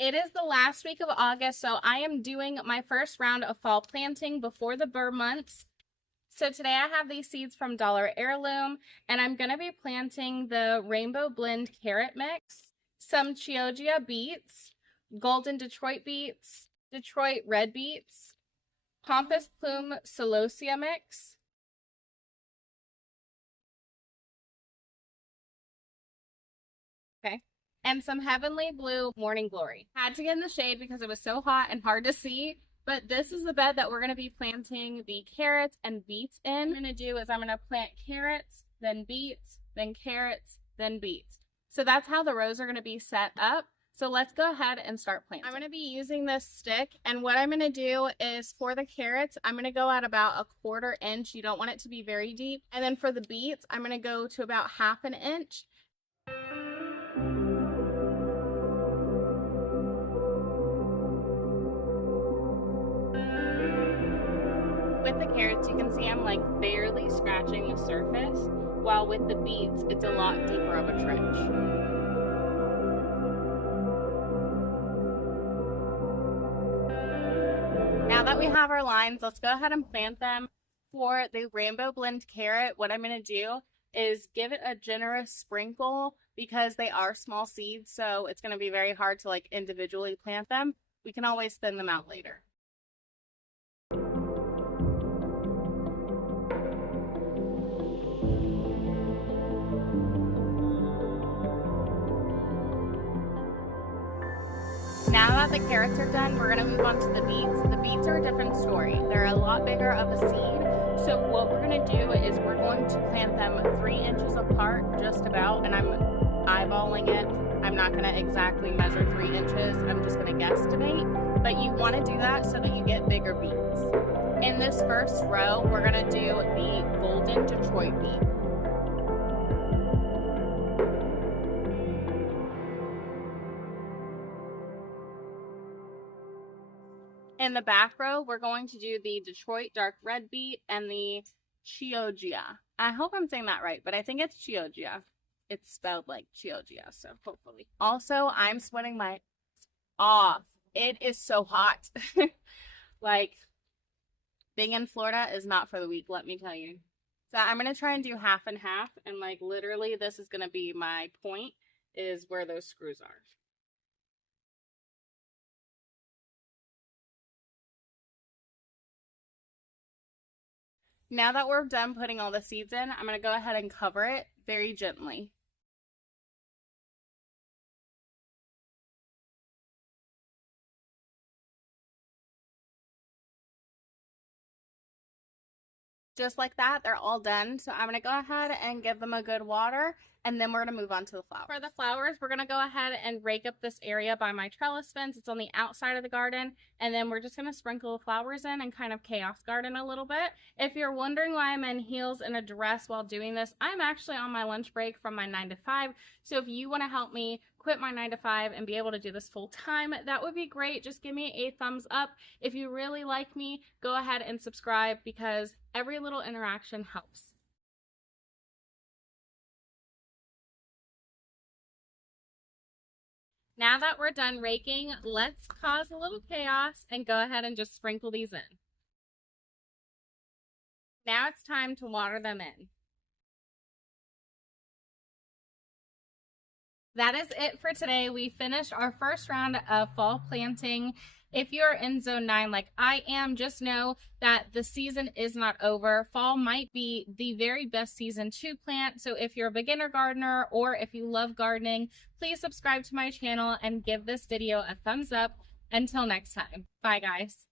It is the last week of August, so I am doing my first round of fall planting before the burr months. So today I have these seeds from Dollar Heirloom, and I'm going to be planting the Rainbow Blend Carrot Mix, some Chioggia beets, Golden Detroit beets, Detroit red beets, Pampas Plume Celosia mix, okay, and some Heavenly Blue Morning Glory. Had to get in the shade because it was so hot and hard to see, but this is the bed that we're going to be planting the carrots and beets in. What I'm going to do is I'm going to plant carrots, then beets, then carrots, then beets. So that's how the rows are going to be set up. So let's go ahead and start planting. I'm going to be using this stick, and what I'm going to do is for the carrots, I'm going to go at about 1/4 inch. You don't want it to be very deep. And then for the beets, I'm going to go to about 1/2 inch. With the carrots, you can see I'm like barely scratching the surface, while with the beets, it's a lot deeper of a trench. Now that we have our lines, let's go ahead and plant them. For the Rainbow Blend carrot, what I'm going to do is give it a generous sprinkle because they are small seeds, so it's going to be very hard to like individually plant them. We can always thin them out later. Now that the carrots are done, we're going to move on to the beets. The beets are a different story. They're a lot bigger of a seed. So what we're going to do is we're going to plant them 3 inches apart, just about, and I'm eyeballing it. I'm not going to exactly measure 3 inches. I'm just going to guesstimate. But you want to do that so that you get bigger beets. In this first row, we're going to do the Golden Detroit beet. In the back row, we're going to do the Detroit dark red beet and the Chioggia. I hope I'm saying that right, but I think it's Chioggia. It's spelled like Chioggia, so hopefully. Also, I'm sweating my off. It is so hot. Like, being in Florida is not for the weak, let me tell you. So I'm going to try and do half and half, and like literally this is going to be my point, is where those screws are. Now that we're done putting all the seeds in, I'm going to go ahead and cover it very gently. Just like that, they're all done. So I'm going to go ahead and give them a good water, and then we're going to move on to the flowers. For the flowers, we're going to go ahead and rake up this area by my trellis fence. It's on the outside of the garden, and then we're just going to sprinkle the flowers in and kind of chaos garden a little bit. If you're wondering why I'm in heels and a dress while doing this, I'm actually on my lunch break from my 9 to 5. So if you want to help me quit my 9 to 5 and be able to do this full time, that would be great. Just give me a thumbs up. If you really like me, go ahead and subscribe because every little interaction helps. Now that we're done raking, let's cause a little chaos and go ahead and just sprinkle these in. Now it's time to water them in. That is it for today. We finished our first round of fall planting. If you're in zone 9 like I am, just know that the season is not over. Fall might be the very best season to plant. So if you're a beginner gardener or if you love gardening, please subscribe to my channel and give this video a thumbs up. Until next time. Bye, guys.